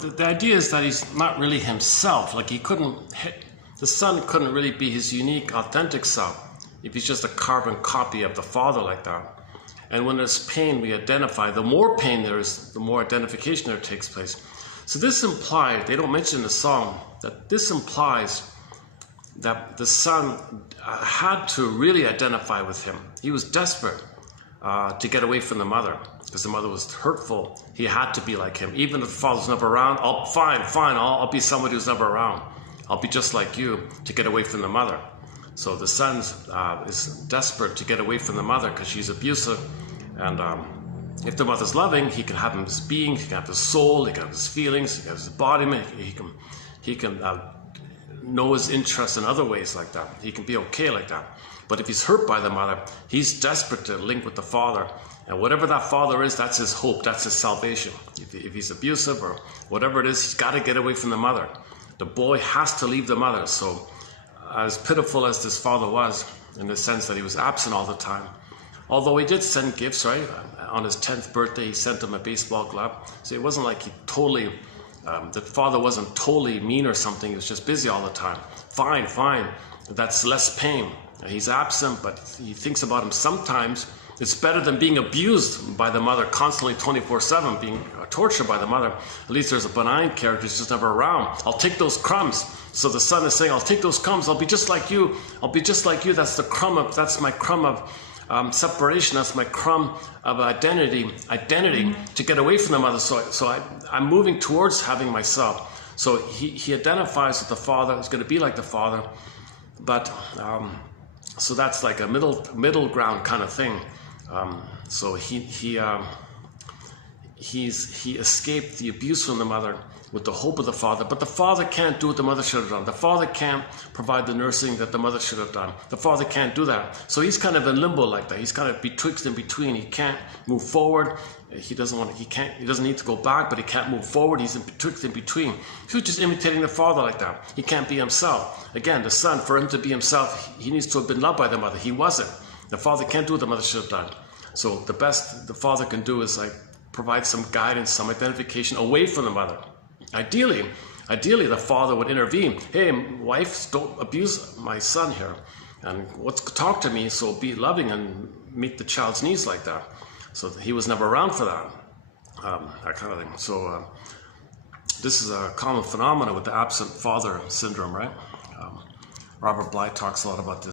the idea is that he's not really himself. Like the son couldn't really be his unique, authentic self if he's just a carbon copy of the father like that. And when there's pain, we identify. The more pain there is, the more identification there takes place. So this implies, they don't mention in the song, that this implies that the son had to really identify with him. He was desperate to get away from the mother because the mother was hurtful. He had to be like him. Even if the father's never around, fine, I'll be somebody who's never around. I'll be just like you to get away from the mother. So the son is desperate to get away from the mother because she's abusive. And if the mother's loving, he can have his being, he can have his soul, he can have his feelings, he can have his embodiment, he can know his interests in other ways like that. He can be okay like that. But if he's hurt by the mother, he's desperate to link with the father. And whatever that father is, that's his hope, that's his salvation. If he's abusive or whatever it is, he's got to get away from the mother. The boy has to leave the mother. So as pitiful as this father was, in the sense that he was absent all the time, although he did send gifts, right? On his 10th birthday, he sent him a baseball glove. So it wasn't like he totally, the father wasn't totally mean or something. He was just busy all the time. Fine. That's less pain. He's absent, but he thinks about him sometimes. It's better than being abused by the mother constantly 24/7, being tortured by the mother. At least there's a benign character who's just never around. I'll take those crumbs. So the son is saying, I'll take those crumbs. I'll be just like you. I'll be just like you. That's my crumb of separation. That's my crumb of identity to get away from the mother. So I'm moving towards having myself. So he identifies with the father. He's going to be like the father. But so that's like a middle ground kind of thing. So he escaped the abuse from the mother with the hope of the father, but the father can't do what the mother should have done. The father can't provide the nursing that the mother should have done. The father can't do that. So he's kind of in limbo like that. He's kind of betwixt and between. He can't move forward. He doesn't need to go back, but he can't move forward. He's in betwixt and between. He was just imitating the father like that. He can't be himself. Again, the son, for him to be himself, he needs to have been loved by the mother. He wasn't. The father can't do what the mother should have done. So the best the father can do is like provide some guidance, some identification away from the mother. Ideally, the father would intervene. Hey, wife, don't abuse my son here, and talk to me. So be loving and meet the child's needs like that. So he was never around for that, that kind of thing. So this is a common phenomenon with the absent father syndrome, right? Robert Bly talks a lot about this.